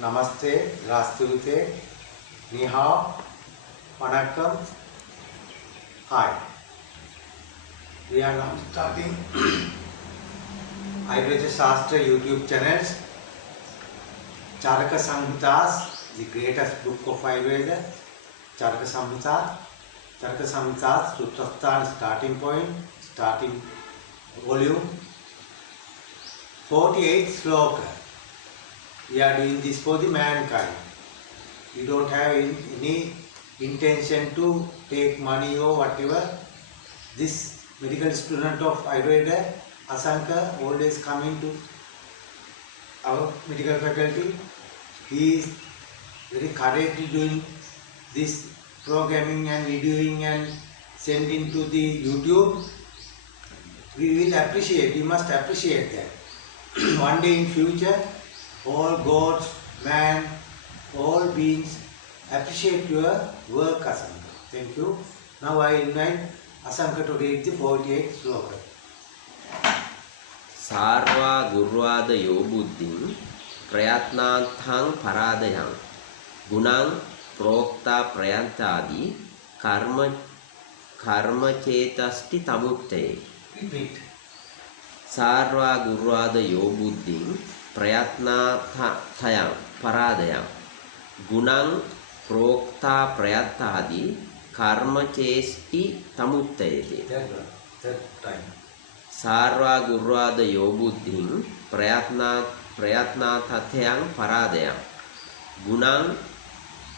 Namaste, Rastute, Ni hao, Vanakkam. Hi. We are now starting Ayurveda shasthra YouTube channels. Charaka Samhitas, the greatest book of Ayurveda. Charaka Samhita. Charaka Samhitas, Sutrasthana starting point, starting volume. 48 sloka. We are doing this for the mankind. We don't have any intention to take money or whatever. This medical student of Ayurveda, Asanka, always coming to our medical faculty. He is very correctly doing this programming and videoing and sending to the YouTube. We will appreciate, we must appreciate that. One day in future, all gods, man, all beings appreciate your work, Asanka. Thank you. Now I invite Asanka to read the 48th sloka. Sarva Gurvada Yobuddhim Prayatnanthang Paradayam Gunang Prokta Prayantadi Karma Chetasti Tamutte. Repeat. Sarva Gurvada Yobuddhim Prayatnanthang Paradayam Gunang Prokta Prayantadi Karma Chesti Tamutte. Third time. Sarva Gurvada Yobuddhim Prayatnathathayam Paradayam Gunang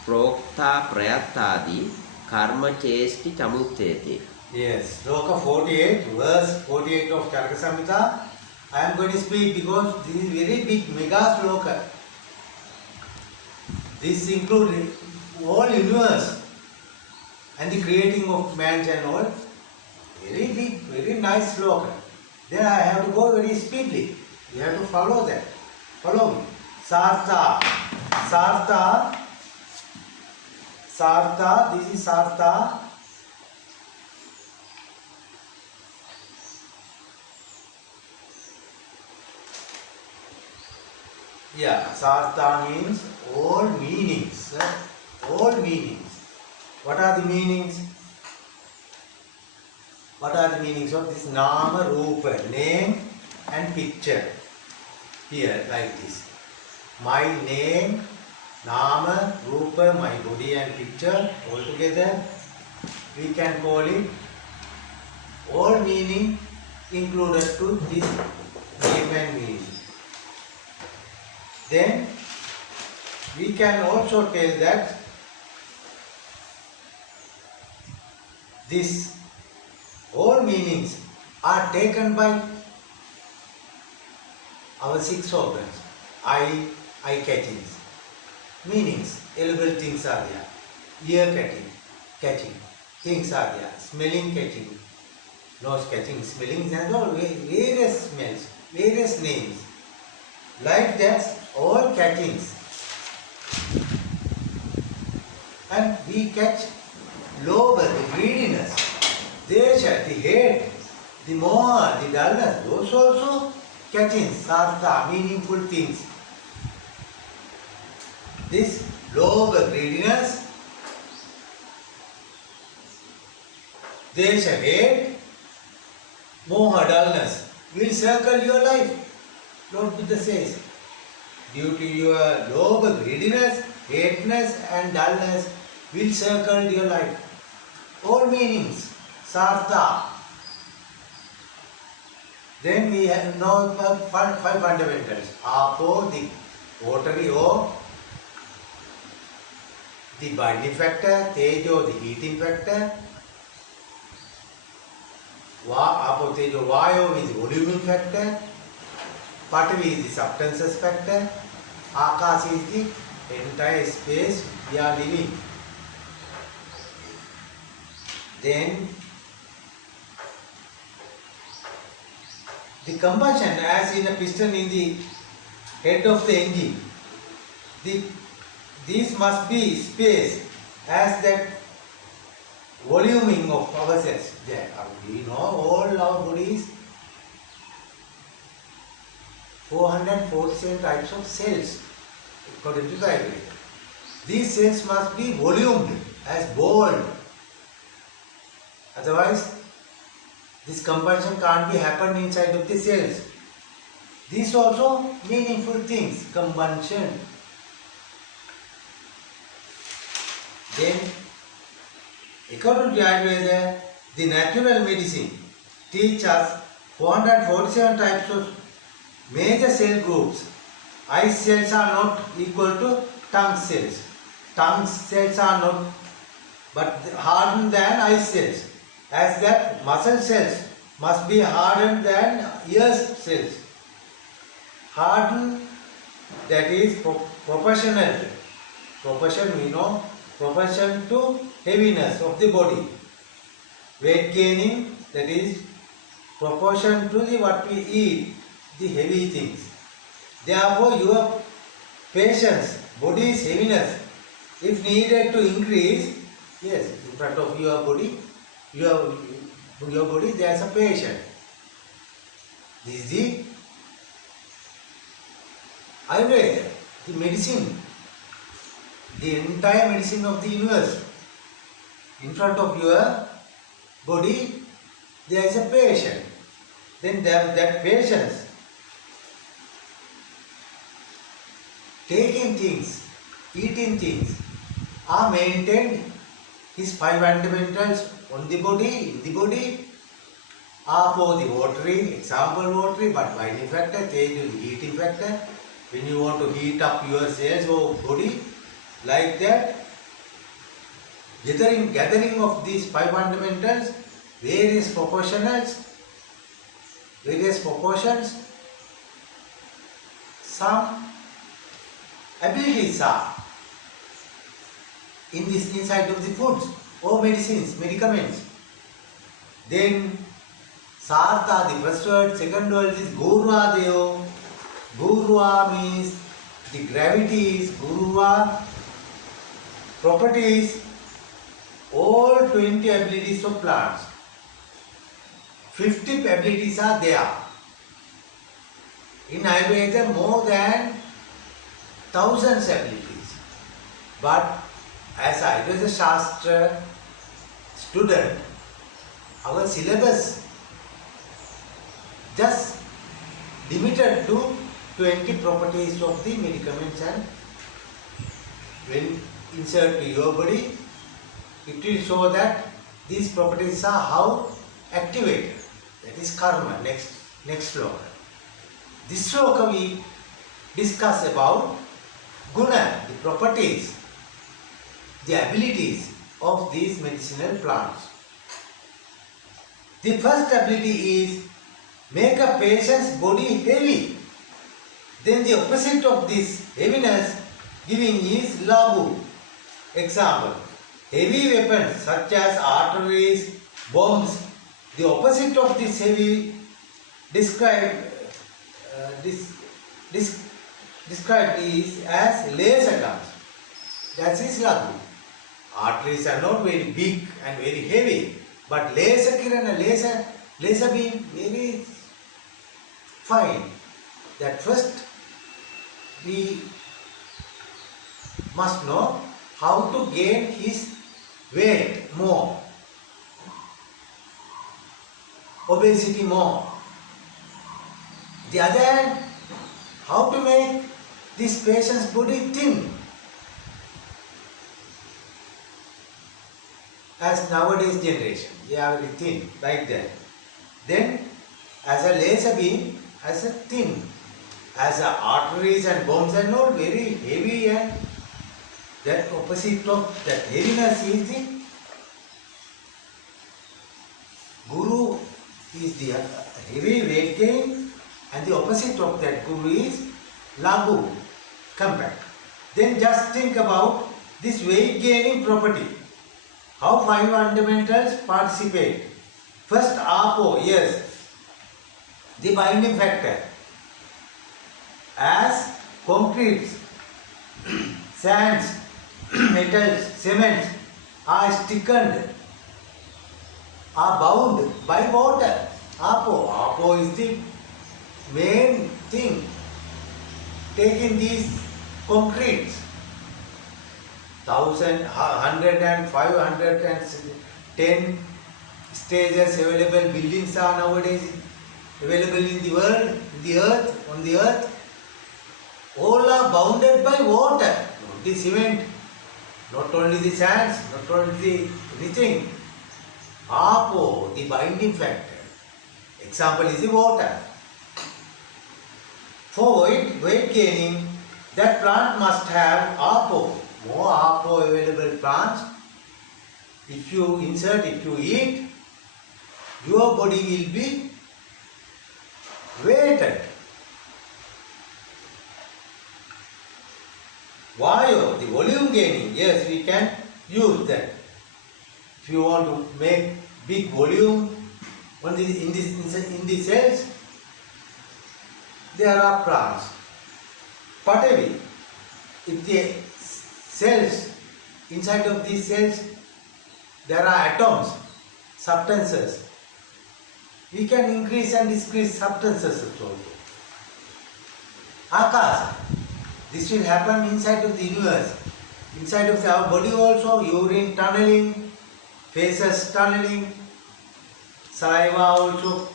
Prokta Prayatadi Karma Chesti Tamutte. Yes, sloka 48, verse 48 of Charaka Samhita. I am going to speak because this is very big mega sloka. This includes all universe and the creating of man and all. Very big, very nice sloka. Then I have to go very speedily. You have to follow that. Follow me. Sartha. Sartha. Sartha. This is Sartha. Yeah, Shasthra means all meanings. All meanings. What are the meanings? What are the meanings of this Nama Rupa, name and picture? Here, like this. My name, Nama, Rupa, my body and picture, all together. We can call it all meaning included to this name and meaning. Then we can also tell that this all meanings are taken by our 6 organs. Eye catchings. Meanings, edible things are there. Ear catching things are there. Smelling catching, nose catching, smelling, and all various smells, various names. Like that, all catchings. And we catch lower, the greediness, desha, the hate, the moha, the dullness, those also catchings, sartha, meaningful things. This lower greediness, desha, hate, moha, dullness will circle your life. Lord Buddha says, due to your lower greediness, hateness and dullness will circle your life. All meanings, sartha. Then we have now 5 fundamentals. Apo, the watery or the binding factor, tejo, the heating factor, apo, tejo, vayo is the voluming factor, Patavi is the substances factor, Akash is the entire space we are living. Then the combustion, as in a piston in the head of the engine, this must be space as that voluming of our cells. We know all our bodies 447 types of cells. according to the Ayurveda. These cells must be volumed as ball. Otherwise, this combustion can't be happen inside of the cells. These also meaningful things, combustion. Then, according to Ayurveda, the natural medicine teaches us 447 types of major cell groups. Eye cells are not equal to tongue cells. Tongue cells are not but harder than eye cells. As that muscle cells must be harder than ear cells. Hardened, that is proportional. Proportion, we know, proportion to heaviness of the body. Weight gaining, that is proportion to the what we eat, the heavy things. Therefore, your patience, body's heaviness, if needed to increase, yes, in front of your body, your body, there is a patient. This is the Ayurveda, the medicine, the entire medicine of the universe. In front of your body, there is a patient. Then that patience, taking things, eating things, are maintained. His 5 fundamentals on the body, in the body, are for the watery, example watery, but binding factor, Teju the heating factor. When you want to heat up your cells or body, like that, gathering of these 5 fundamentals, various proportions, some abilities are in this inside of the foods or medicines, medicaments. Then Sartha, the first word, second word is Gurva Deo. Gurva means the gravities, Gurva properties, all 20 abilities of plants. 50 abilities are there. In Ayurveda, more than thousands abilities. But as Ayurveda shasthra student, our syllabus just limited to 20 properties of the medicaments, and when insert to your body, it will show that these properties are how activated. That is karma, next sloka. This sloka we discuss about guna, the properties, the abilities of these medicinal plants. The first ability is make a patient's body heavy. Then the opposite of this heaviness giving is lagu. Example, heavy weapons such as arteries, bombs. The opposite of this heavy described is as laser guns. That is lagu. Arteries are not very big and very heavy, but laser kirana, laser beam, very fine. That first we must know how to gain his weight more, obesity more. The other hand, how to make this patient's body thin. As nowadays generation, they are very thin, like that. Then, as a laser beam, as a thin, as a arteries and bones are not very heavy, and that opposite of that heaviness is the guru, is the heavy weight gain, and the opposite of that guru is lagu, compact. Then just think about this weight gaining property. How 5 fundamentals participate. First, Apo, yes, the binding factor. As concretes, sands, metals, cements are stickened, are bound by water. Apo is the main thing. Taking these concrete. 1,000, 105, 110 stages available buildings are nowadays available in the world, in the earth, on the earth. All are bounded by water, not the cement, not only the sands, not only the anything. Apo, the binding factor. Example is the water. For weight gaining, that plant must have Apo. More Apo available plants. If you insert, if you eat, your body will be weighted. Vayu, the volume gaining, yes, we can use that. If you want to make big volume in the cells, there are plants. Patavi, if the cells, inside of these cells, there are atoms, substances. We can increase and decrease substances also. Akasa, this will happen inside of the universe. Inside of our body also, urine tunneling, faces tunneling, saliva also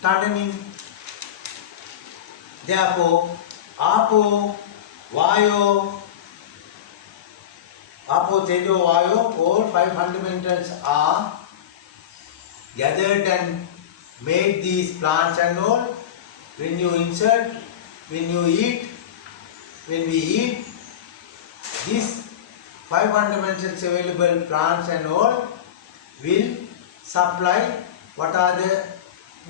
tunneling. Therefore, Apo, Vayu, Apo, Tejo, Vayu, all five fundamentals are gathered and made these plants and all. When you insert, when you eat, when we eat, these five fundamentals available plants and all will supply what are the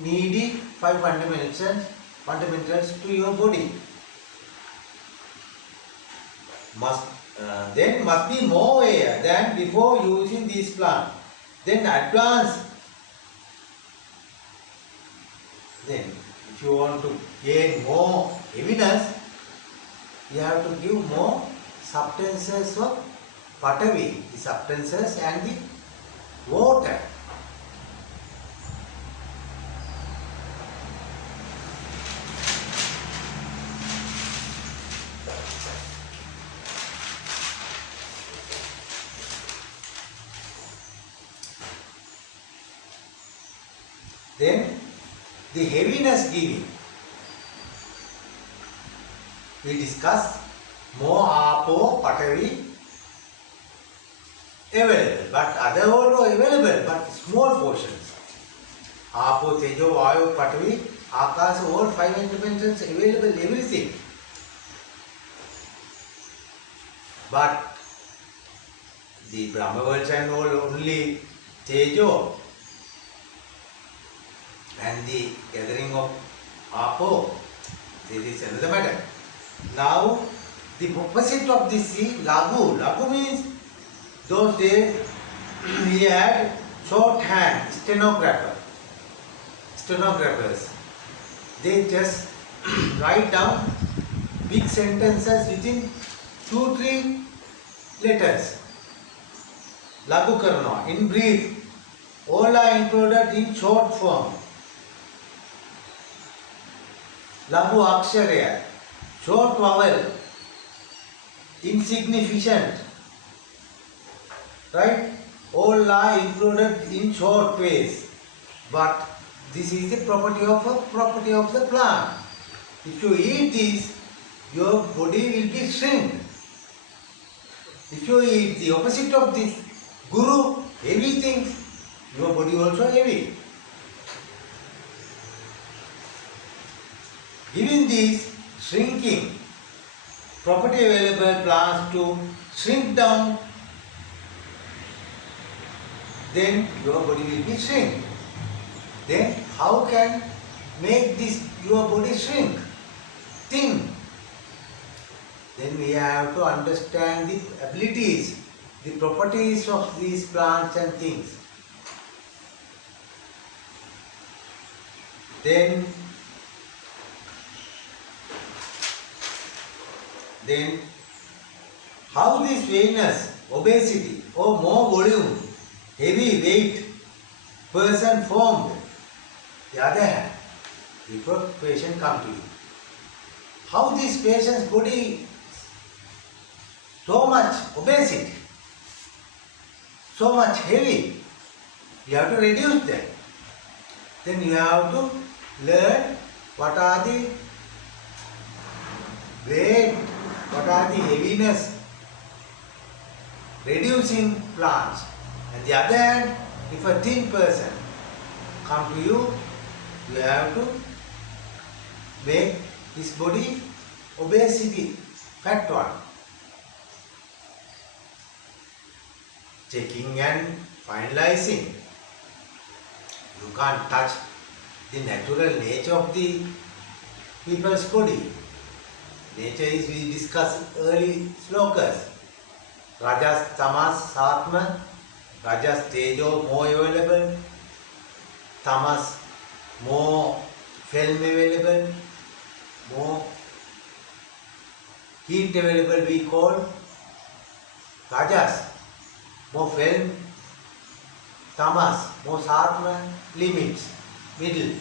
needy five fundamentals to your body. Then must be more air than before using these plants. Then advance. Then if you want to gain more evidence, you have to give more substances of Patavi, the substances and the water. Then the heaviness giving. We discuss more Apo, Patavi available, but other also available, but small portions. Apo, Tejo, Vayu, Patavi, Akasa, all five elementals available, everything. But the Brahma and all only Tejo and the gathering of Apo, this is another matter. Now, the opposite of this is Lagu. Lagu means those days we had shorthand stenographers. They just write down big sentences within 2-3 letters. Lagu karna, in brief, all are included in short form. Lagu aksharya, short vowel, insignificant, right? All are included in short ways, but this is the property of the plant. If you eat this, your body will be shrink. If you eat the opposite of this, guru, heavy things, your body also heavy. Giving these shrinking property available plants to shrink down, then your body will be shrink. Then how can make this your body shrink, thin? Then we have to understand the abilities, the properties of these plants and things. Then how this veinous, obesity or more volume, heavy weight person formed. The other hand, before patient come to you, how this patient's body much obesity, so much heavy. You have to reduce that. Then you have to learn what are the weight, what are the heaviness reducing plants. On the other hand, if a thin person come to you, you have to make his body obesity, fat one. Checking and finalizing. You can't touch the natural nature of the people's body. Nature is, we discussed early slokas. Rajas, Tamas, Satma. Rajas, Tejo, more available. Tamas, more film available. More heat available, we call Rajas. More film. Tamas, more Satma, limits, middle.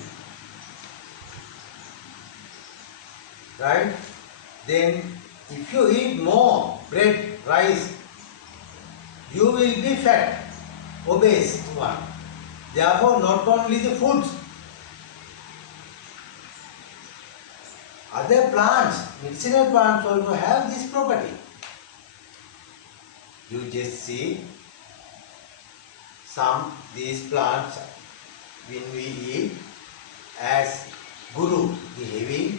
Right? Then if you eat more bread, rice, you will be fat, obese one. Therefore, not only the foods, other plants, medicinal plants also have this property. You just see some these plants when we eat as guru, the heavy,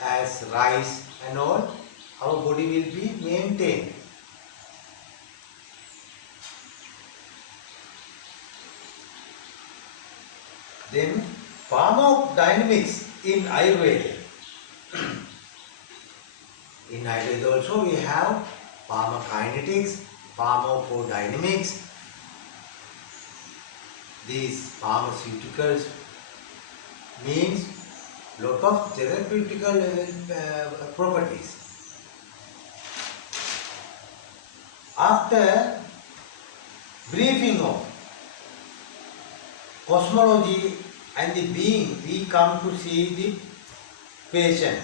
as rice and all, our body will be maintained. Then pharmacodynamics in Ayurveda. In Ayurveda also we have pharmacokinetics, pharmacodynamics. These pharmaceuticals means lot of therapeutical properties. After briefing of cosmology and the being, we come to see the patient,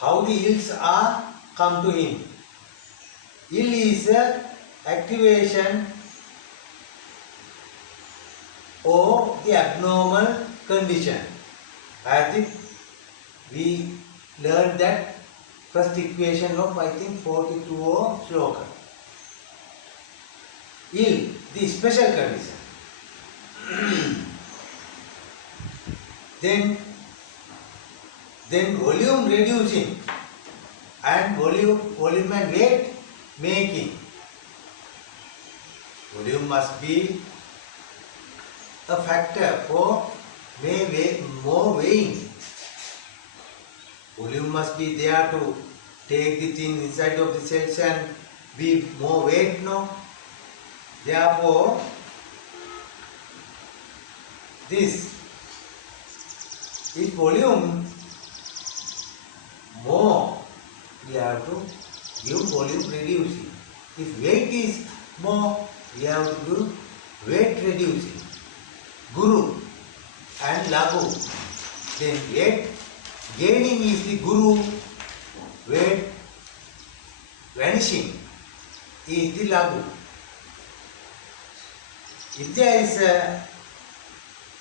how the ills are come to him. Ill is a activation or the abnormal condition. As if we learned that first equation of, I think, 42 or sloka. Ill, the special condition. then volume reducing and volume and weight making. Volume must be a factor for more weighing. Volume must be there to take the things inside of the cells and be more weight, no? Therefore, this is volume more, we have to give volume reducing. If weight is more, we have to give weight reducing. Guru and Lagu. Then weight gaining is the Guru, weight vanishing is the Lagu. If there is a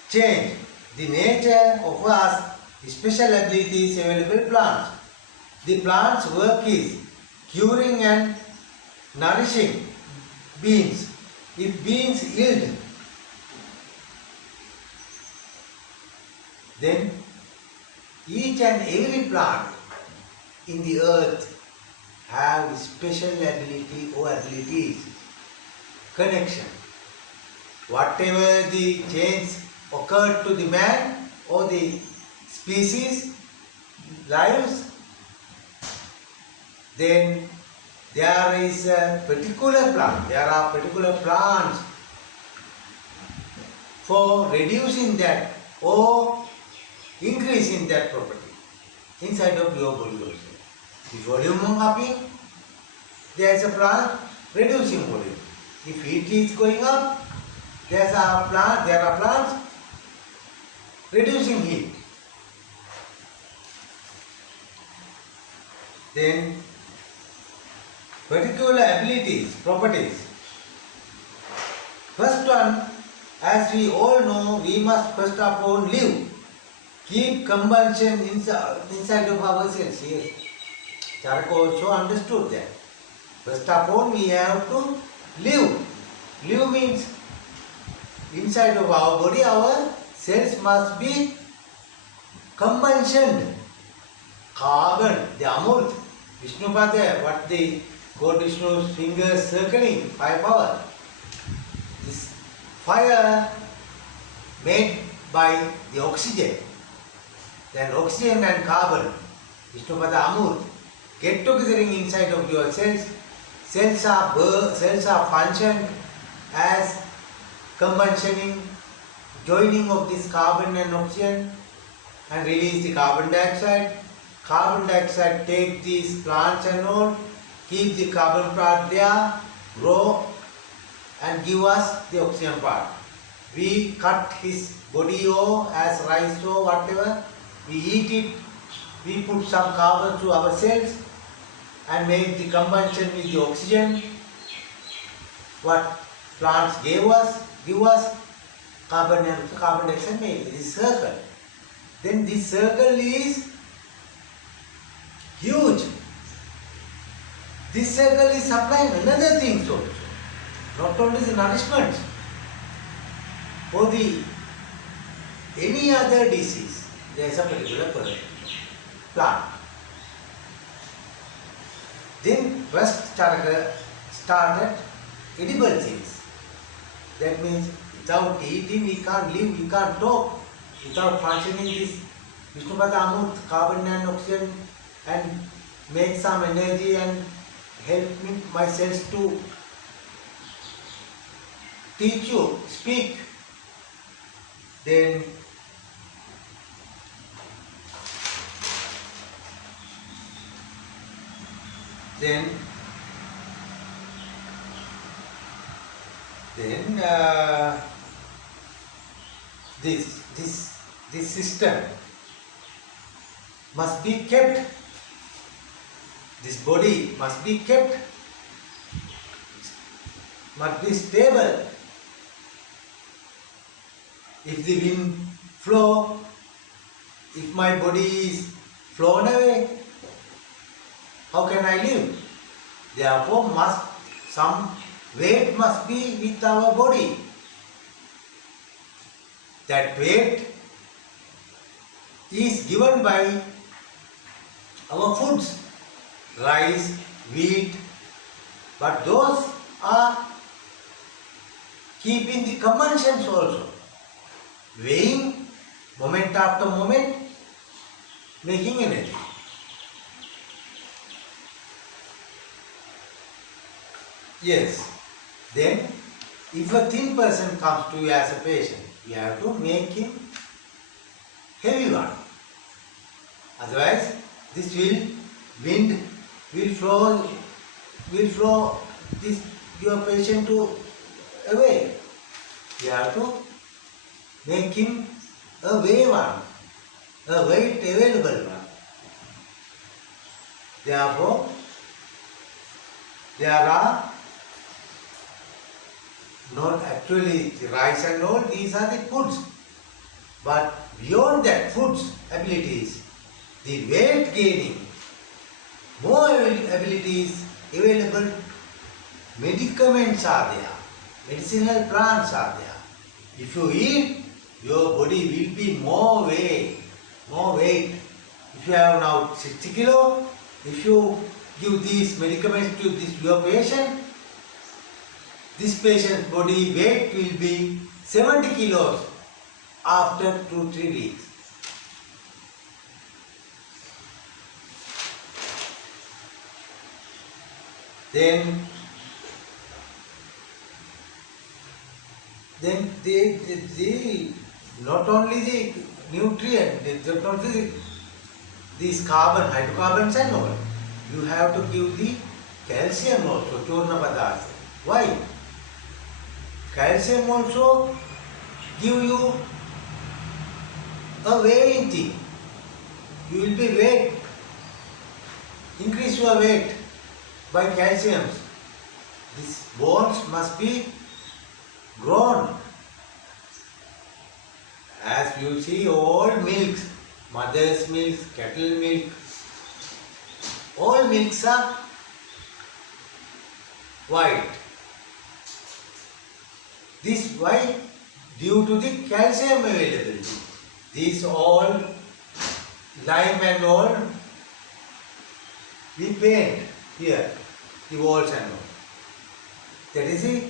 change, the nature offers special abilities available plants. The plant's work is curing and nourishing beings. If beings yield, then each and every plant in the earth have special ability or abilities, connection. Whatever the change occurred to the man or the species lives, then there is a particular plant, there are particular plants for reducing that or increasing that property inside of your body also. If volume upping, there is a plant reducing volume. If heat is going up, there are plants reducing heat. Then particular abilities, properties. First one, as we all know, we must first of all live. Keep combustion inside of our cells. Yes. Charaka also understood that. First of all, we have to live. Live means inside of our body, our cells must be combustioned. Carbon, the Amurt, Vishnupada, what the God Vishnu's fingers circling, fire power. This fire made by the oxygen. Then oxygen and carbon, Vishnupada Amurt, get together inside of your cells. Cells are functioned as combustioning, joining of this carbon and oxygen and release the carbon dioxide. Carbon dioxide take these plants and all, keep the carbon part there, grow and give us the oxygen part. We cut his body or as rice or whatever, we eat it, we put some carbon to our cells and make the combustion with the oxygen. What plants give us carbon dioxide made this circle. Then this circle is huge. This circle is supplying another things also. Not only the nourishment. For the any other disease, there is a particular plant. Then first Charaka started edible things. That means without eating we can't live, we can't talk. Without functioning this Vishnupada Amut, carbon and oxygen and make some energy and help me myself to teach you, speak. Then this system must be kept. This body must be kept, must be stable. If the wind flow, if my body is flown away, how can I live? Therefore, some weight must be with our body. That weight is given by our foods, rice, wheat, but those are keeping the conventions also, weighing moment after moment, making energy. Yes, then if a thin person comes to you as a patient, you have to make him heavy one. Otherwise, this wind will flow this your patient away. You have to make him a weight one, a weight available one. Therefore, there are not actually the rice and all, these are the foods. But beyond that foods abilities, the weight gaining, more abilities available, medicaments are there, medicinal plants are there. If you eat, your body will be more weight. If you have now 60 kilo, if you give these medicaments to your patient, this patient's body weight will be 70 kilos after 2-3 weeks. Then not only the nutrient, not only these carbon, hydrocarbons and all, you have to give the calcium also, churna padartha. Why? Calcium also give you a weighing thing. You will be weight, increase your weight. by calcium. These bones must be grown. As you see, all milks, mother's milk, cattle milk, all milks are white. This white due to the calcium availability. These all lime and all we paint here, the walls and all. That is a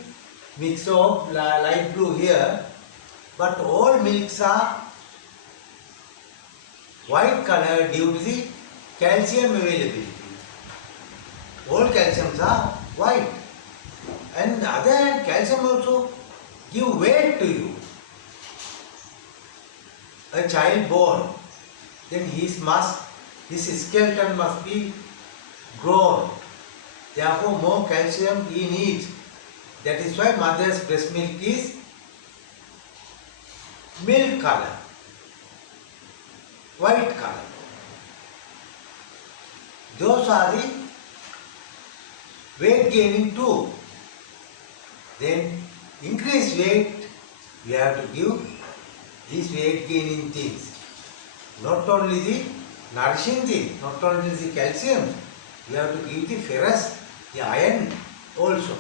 mix of light blue here, but all milks are white color due to the calcium availability. All calciums are white. And other hand, calcium also give weight to you. A child born, then his skeleton must be grown. Therefore, more calcium he needs. That is why mother's breast milk is milk color, white color. Those are the weight gaining too. Then increase weight, we have to give these weight gaining things. Not only the nourishing thing, not only the calcium, we have to give the ferrous, the iron also.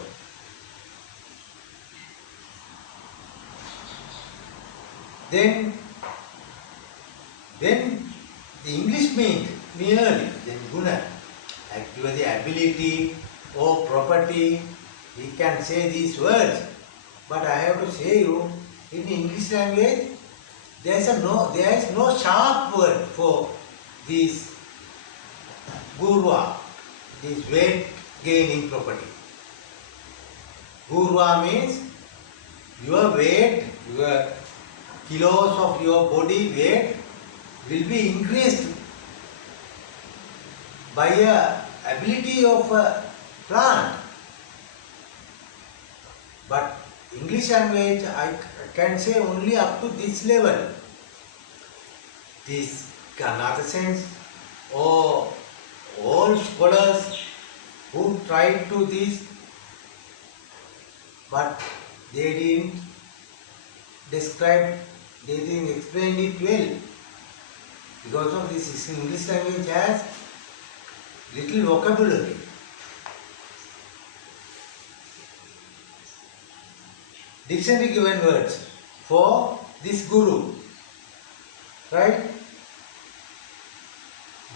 Then the English means merely, then guna, actually the ability or property, we can say these words. But I have to say you, in English language, there is no sharp word for this gurva, this weight gaining property. Gurva means your weight, your kilos of your body weight will be increased by a ability of a plant. But English language I can say only up to this level. This another sense, or all scholars who tried to this, but they didn't describe, they didn't explain it well. Because of this, English language has little vocabulary. Dictionary given words for this guru, right?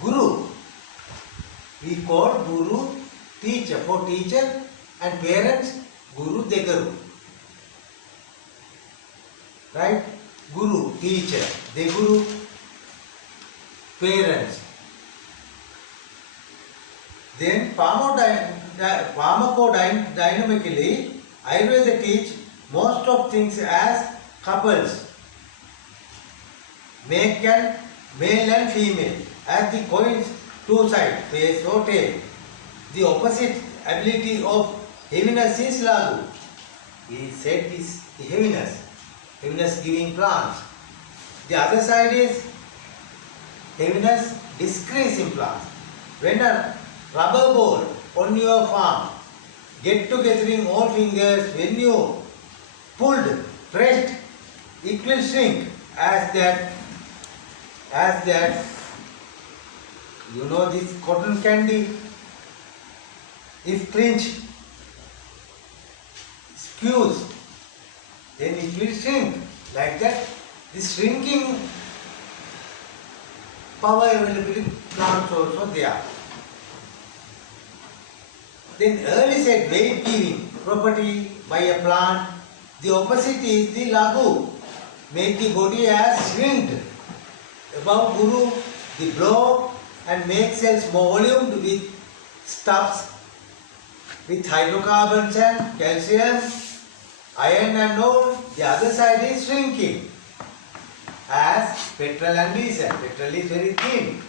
Guru, we call guru teacher, for teacher and parents, guru degaru, right? Guru, teacher, deguru, parents. Then pharmacodynamically, Ayurveda teach most of things as couples, male and female, as the coin's two sides, face or tail. The opposite ability of heaviness is lagu. We said this, the heaviness giving plants. The other side is heaviness decreasing plants. When a rubber ball on your farm, get together all fingers, when you pulled, pressed, it will shrink as that, you know this cotton candy, if clenched, squeeze, then it will shrink. Like that, this shrinking power available in plants also there. Then early said weight giving property by a plant. The opposite is the lagu, make the body as shrinked. Above guru, the blow and make cells more volumed with stuffs, with hydrocarbons and calcium, iron and all. The other side is shrinking as petrol and diesel. Petrol is very thin,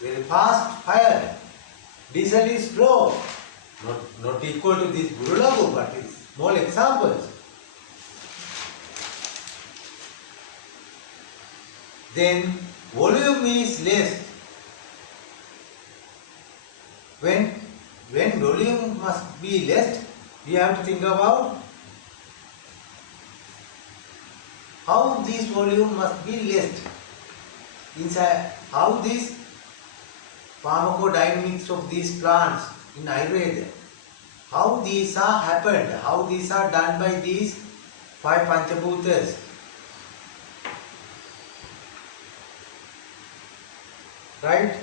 very fast fired. Diesel is slow, not equal to this guru lagu, but it's small examples. Then volume is less. when volume must be less, we have to think about how this volume must be less. Inside, how this pharmacodynamics of these plants in Ayurveda, how these are happened, how these are done by these five Panchabhutas. Right?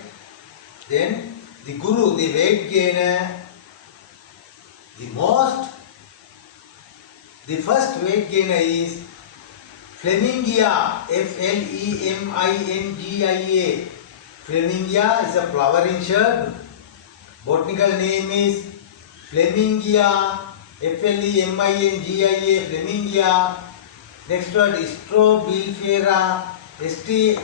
Then the Guru, the weight gainer, the first weight gainer is Flemingia, Flemingia. Flemingia is a flowering shrub. Botanical name is Flemingia, Flemingia, Flemingia. Next word is Strobilifera, Strobilifera.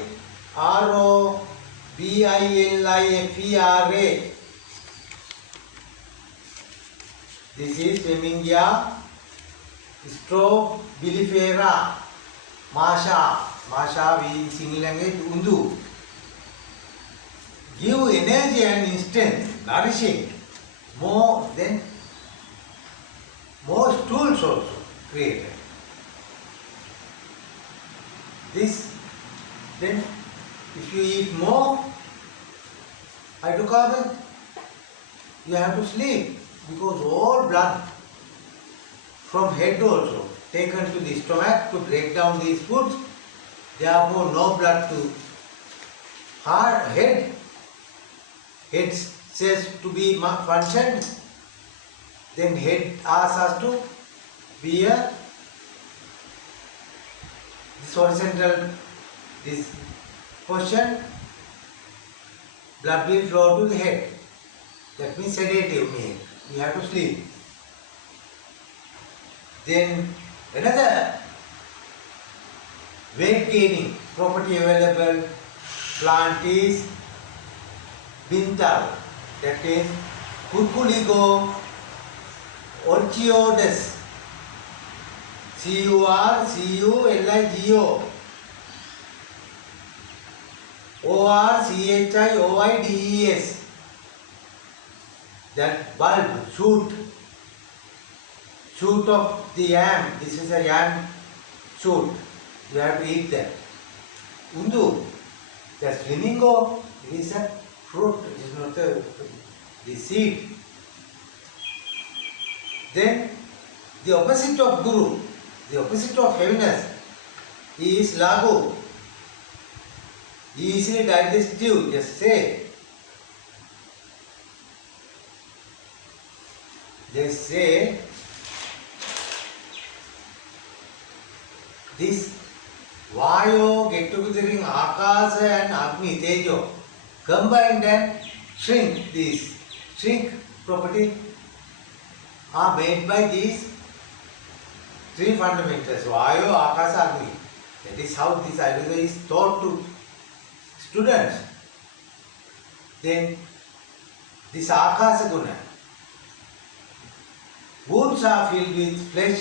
This is Flemingia, Strobilifera. Masha, we in Sinhala language, Undu. Give energy and instant, nourishing. More stools also created. This, then if you eat more hydrocarbon, you have to sleep, because all blood from head also taken to the stomach to break down these foods. Therefore, no blood to head. Head says to be functioned. Then head asks us to be this horizontal, this portion, blood will flow to the head. That means sedative means we have to sleep. Then another weight gaining property available plant is Bintal, that is Curculigo orchioides, Curculigo orchioides. That bulb, shoot of the yam. This is a yam shoot. You have to eat that. Undu, that's flamingo. It is a fruit. It is not the seed. Then the opposite of Guru, the opposite of heaviness is Lagu. Easily digestive. Just say. Just say. This Vayo get together in Akasa and Agni Tejo combined and shrink. These shrink property are made by these three fundamentals: Vayo, Akasa, Agni. That is how this Ayurveda is taught to students. Then this Akasa Guna. Wounds are filled with flesh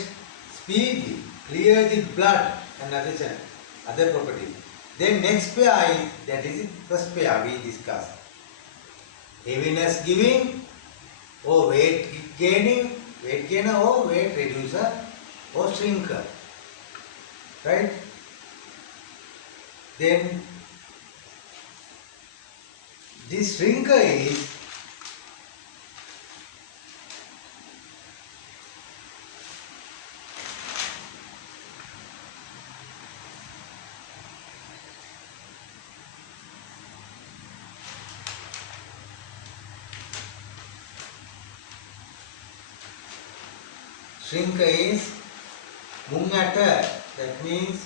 speedily, clear the blood and other properties. Then next pair is, that is the first pair we discussed. Heaviness giving or weight gainer or weight reducer or shrinker. Right? Then this shrinker is Mungata. That means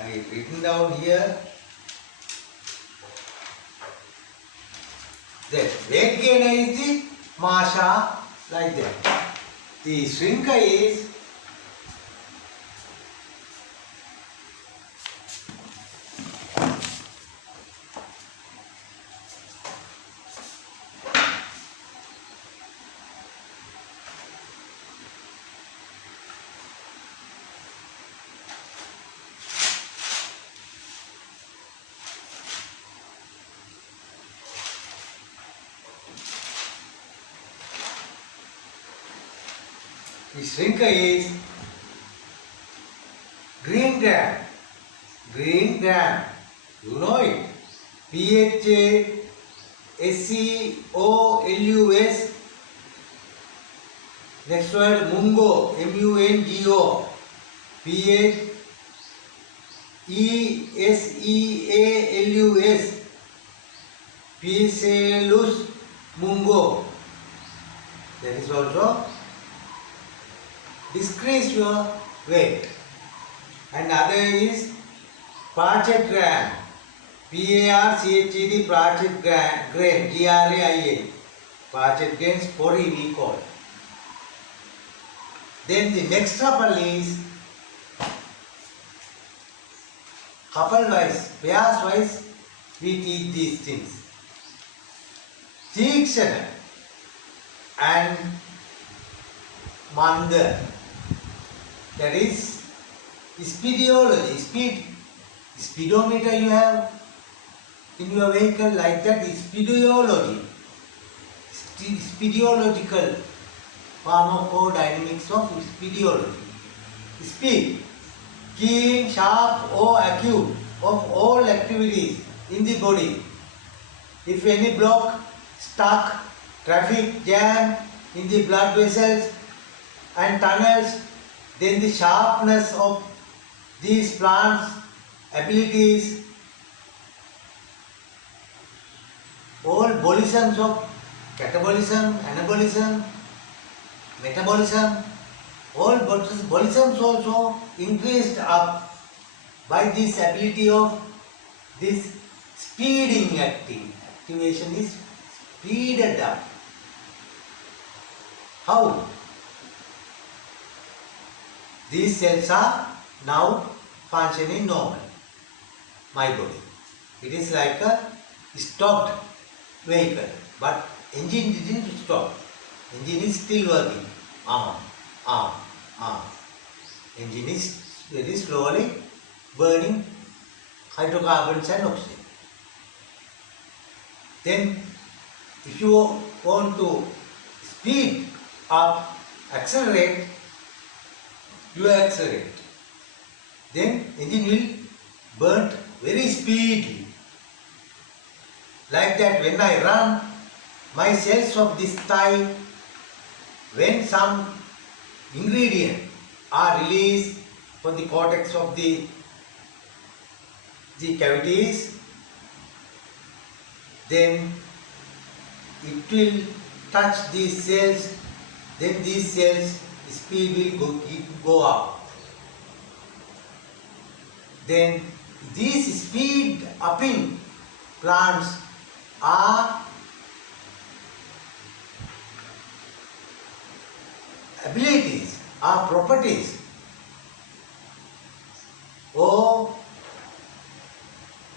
I have written down here that weight gainer is the Masha, like that. The shrinker is This shrinker is green gram. Green gram. You know it. PHASEOLUS. Next word mungo. MUNGO. PHESEALUS. Physalis mungo. That is also decrease your weight. And other is parched gram. PARCHED parched grain. GRAIN. Parched grains, pori we call. Then the next couple is couple wise, pairs wise, we teach these things. Tikshana and Manda, that is speedology. Speedometer you have in your vehicle, like that is speedology. Speediological pharmacodynamics of speediology. Speed, keen, sharp or acute of all activities in the body. If any block, stuck, traffic jam in the blood vessels and tunnels, then the sharpness of these plants' abilities, all bolisms of catabolism, anabolism, metabolism, all bolisms also increased up by this ability of this speeding activation is speeded up. How? These cells are now functioning normal. My body. It is like a stopped vehicle, but engine didn't stop. Engine is still working. Engine is very slowly burning hydrocarbons and oxygen. Then if you want to speed up, accelerate, you accelerate. Then engine will burn very speedily. Like that, when I run, my cells of this thigh, when some ingredient are released from the cortex of the cavities, then it will touch these cells, then these cells speed will go up. Then these speed upping plants are abilities, are properties, or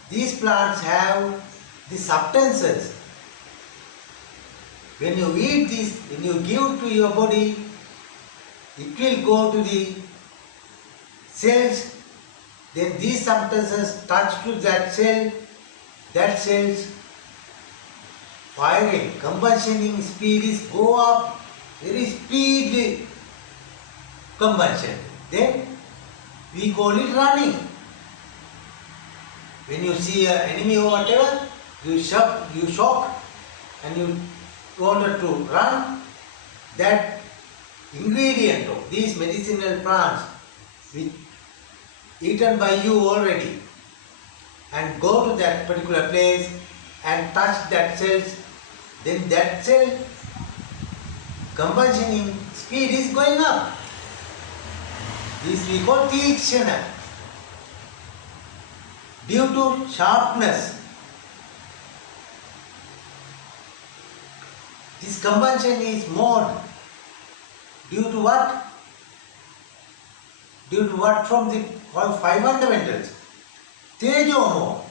these plants have the substances. When you eat this, when you give to your body, it will go to the cells, then these substances touch to that cell's firing, combustioning speed is go up, very speedy combustion. Then we call it running. When you see an enemy or whatever, you shock and you wanted to run. That ingredient of these medicinal plants which eaten by you already and go to that particular place and touch that cells, then that cell combustioning speed is going up. This we call tikshana. Due to sharpness, this combustion is more. Due to what? Due to what? From the five fundamentals. Tejomo.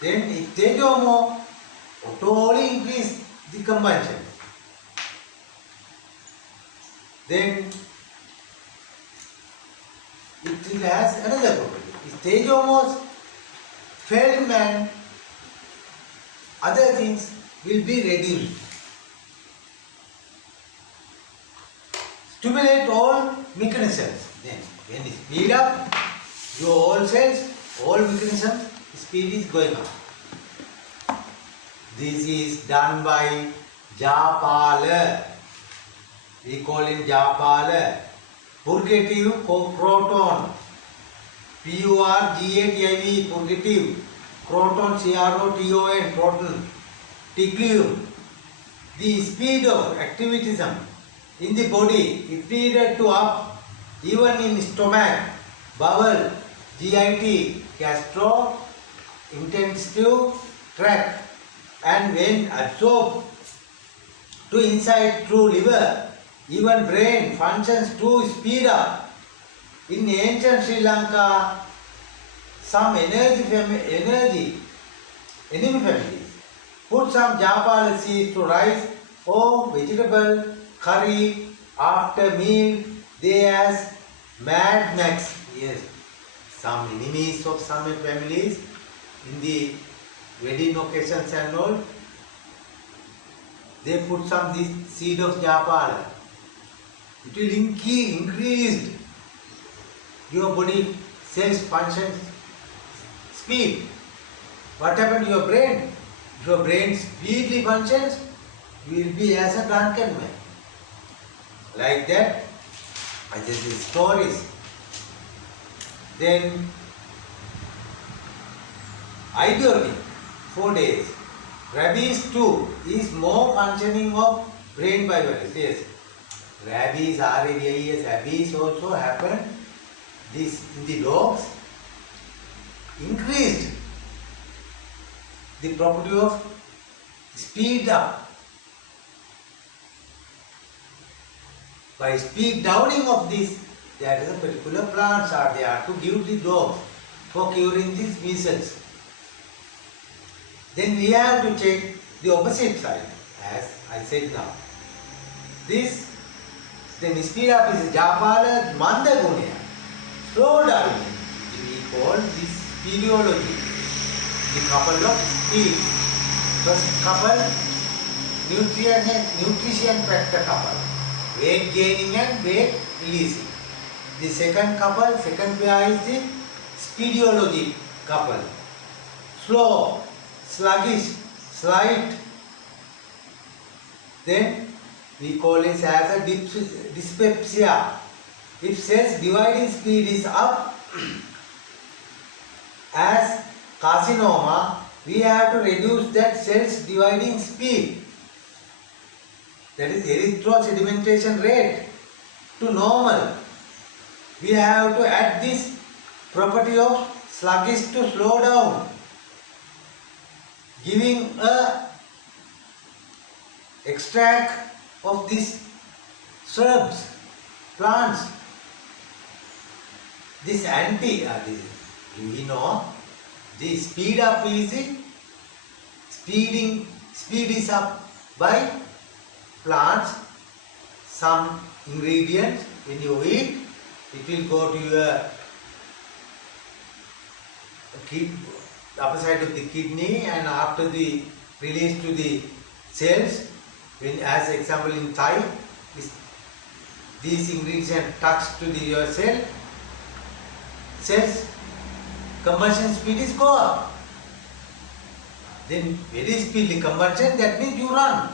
Then if tejomo totally increase the combustion, then it has another property. If tejomo failed, man, other things will be reduced. stimulate all mechanisms. Then when you speed up your all cells, all mechanisms, speed is going up. This is done by Japala. We call it Japala. Purgative proton. Purgative, purgative. Proton, CROTON, proton. Tiglium. The speed of activism in the body is speeded to up, even in stomach, bowel, GIT, gastrointestinal tract, and when absorbed to inside through liver, even brain functions to speed up. In ancient Sri Lanka, some enemy families put some japala seeds to rice or vegetable curry after meal. They as Mad Max. Yes, some enemies of some families in the wedding occasions and all, they put some this seed of japala. It will increase your body cells function speed. What happened to your brain? If your brain speedily functions, you will be as a drunken man. Like that, I just did stories. Then ideally 4 days. Rabies too is more functioning of brain virus. Yes. Rabies, RABIES, rabies also happened. This in the dogs increased the property of speed up. By speed downing of this, there is a particular plants are there to give the dogs for curing these measles. Then we have to check the opposite side, as I said now. This, then speed up is Japala Mandagunya. Slow down. We call this speleology. The couple of speed. First couple, nutrition factor couple. Weight gaining and weight releasing. The second couple, second pair is the speleology couple. Slow, sluggish, slight. Then we call it as a dyspepsia. If cells dividing speed is up, as carcinoma, we have to reduce that cells dividing speed. That is erythrosedimentation rate to normal. We have to add this property of sluggish to slow down, giving a extract of these shrubs, plants. This we know, the speed up is it? Speed is up by plants. Some ingredients, when you eat, it will go to your upper side of the kidney, and after the release to the cells, when as example in thigh, these ingredients touch to your cells, conversion speed is go up. Then very speedily conversion, that means you run.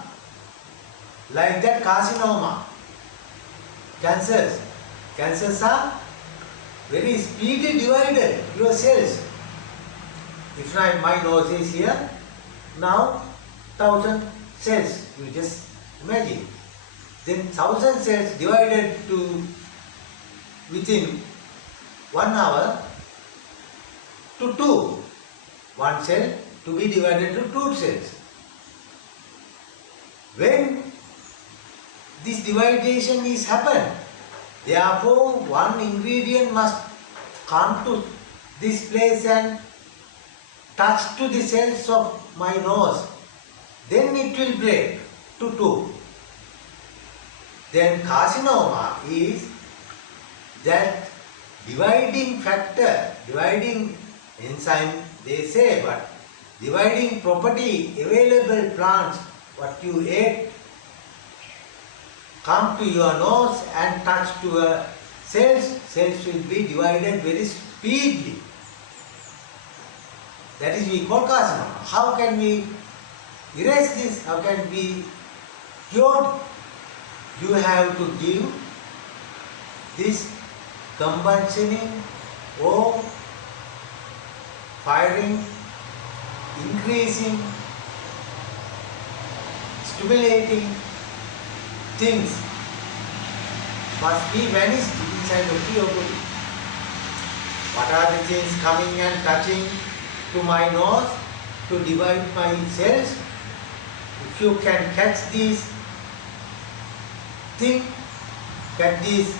Like that carcinoma, cancers are very speedily divided your cells. If my nose is here, now 1000 cells, you just imagine. Then 1000 cells divided to within 1 hour to 2. One cell to be divided to 2 cells. When this dividation is happened, therefore one ingredient must come to this place and touch to the cells of my nose. Then it will break to 2. Then carcinoma is that dividing factor, dividing enzyme they say, but dividing property, available plants, what you ate, come to your nose and touch to your cells, cells will be divided very speedily. That is we call carcinoma. How can we erase this? How can we cured? You have to give this combustioning or firing, increasing, stimulating things must be vanished inside of your body. What are the things coming and touching to my nose to divide my cells? If you can catch these things, catch these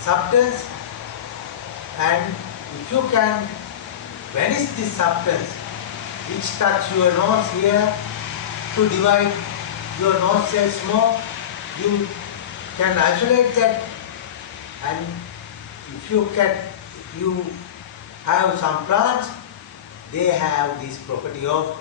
substance, and if you can vanish this substance which touch your nose here to divide your nose cells more, you can isolate that. And if you have some plants, they have this property of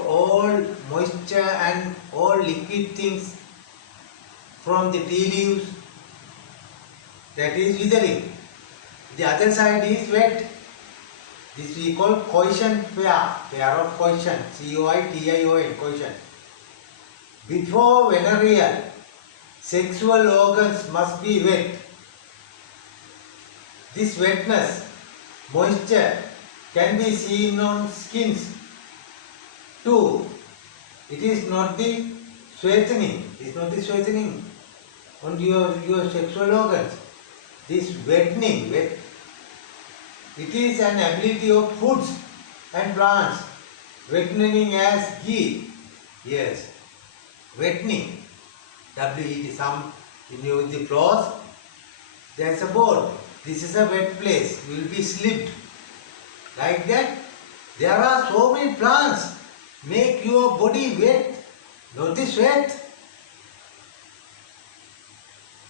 all moisture and all liquid things from the tea leaves, that is withering. The other side is wet. This we call coition pair of coition, C-O-I-T-I-O-N, coition. Before venereal, sexual organs must be wet. This wetness, moisture, can be seen on skins too. It is not the sweatening. It is not the sweatening on your sexual organs. This wetting, it is an ability of foods and plants. Wettening as ghee. Yes. Wettening. W-E-T. Some in the floors, there is a board. This is a wet place. You will be slipped. Like that. There are so many plants. Make your body wet. Notice wet.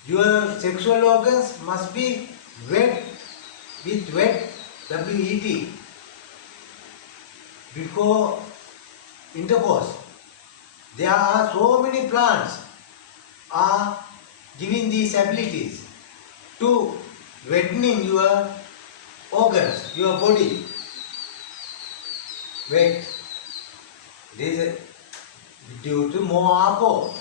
Your sexual organs must be wet with wet, W-E-T, before intercourse. There are so many plants are giving these abilities to wetting your organs, your body. Wet. It is due to more alcohol.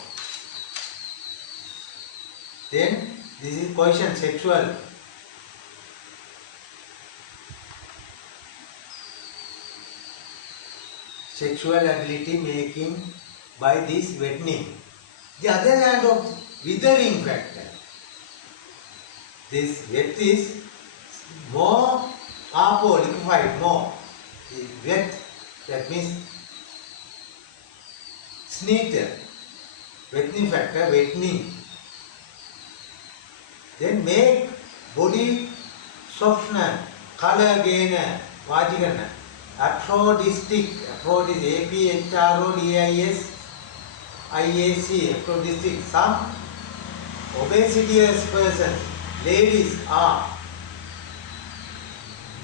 Then this is coition, sexual. Sexual ability making by this wetting. The other hand of withering factor. This wet is more alcohol, liquefied, more. Wet, that means sneaker. Wetting factor, wetting. Then make body softener, color gainer, vajigana. Aphrodisiac, A-P-H-R-O-D-I-S-I-A-C, aphrodisiac. Some obesitous persons, ladies are,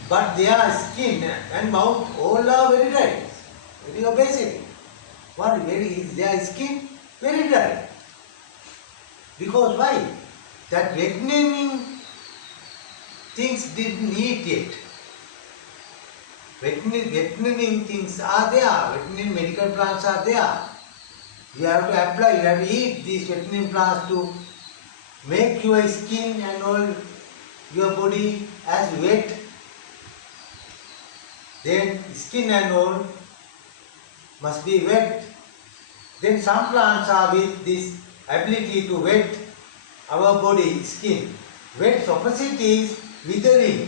but their skin and mouth all are very dry, very obesity. What is their skin? Very dry. Because why? That wetting things didn't eat yet. Wetting things are there, wetting medical plants are there. You have to apply, you have to eat these wetting plants to make your skin and all your body as wet. Then skin and all must be wet. Then some plants are with this ability to wet our body, skin. Wet's opposite is withering.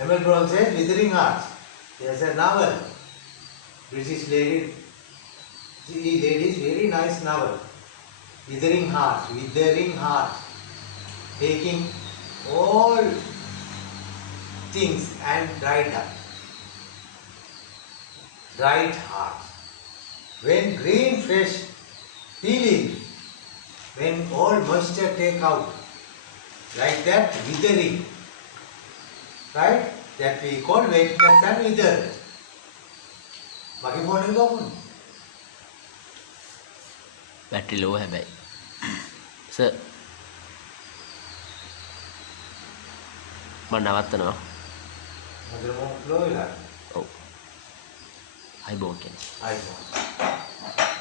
M.L. Brown says withering hearts. There's a novel, British lady, very nice novel. Withering hearts, taking all things and dried up. Dried hearts. When green fresh tea leaves, when all moisture take out, like that withering, right? That we call wetness and wither. Bagi phone එක ගමු. Battery low හැබැයි. Sir. මම නවත්තනවා. මදර මොන් flow වෙලා. ඔව්. අයිබෝන් කියන්නේ. අයිබෝන්.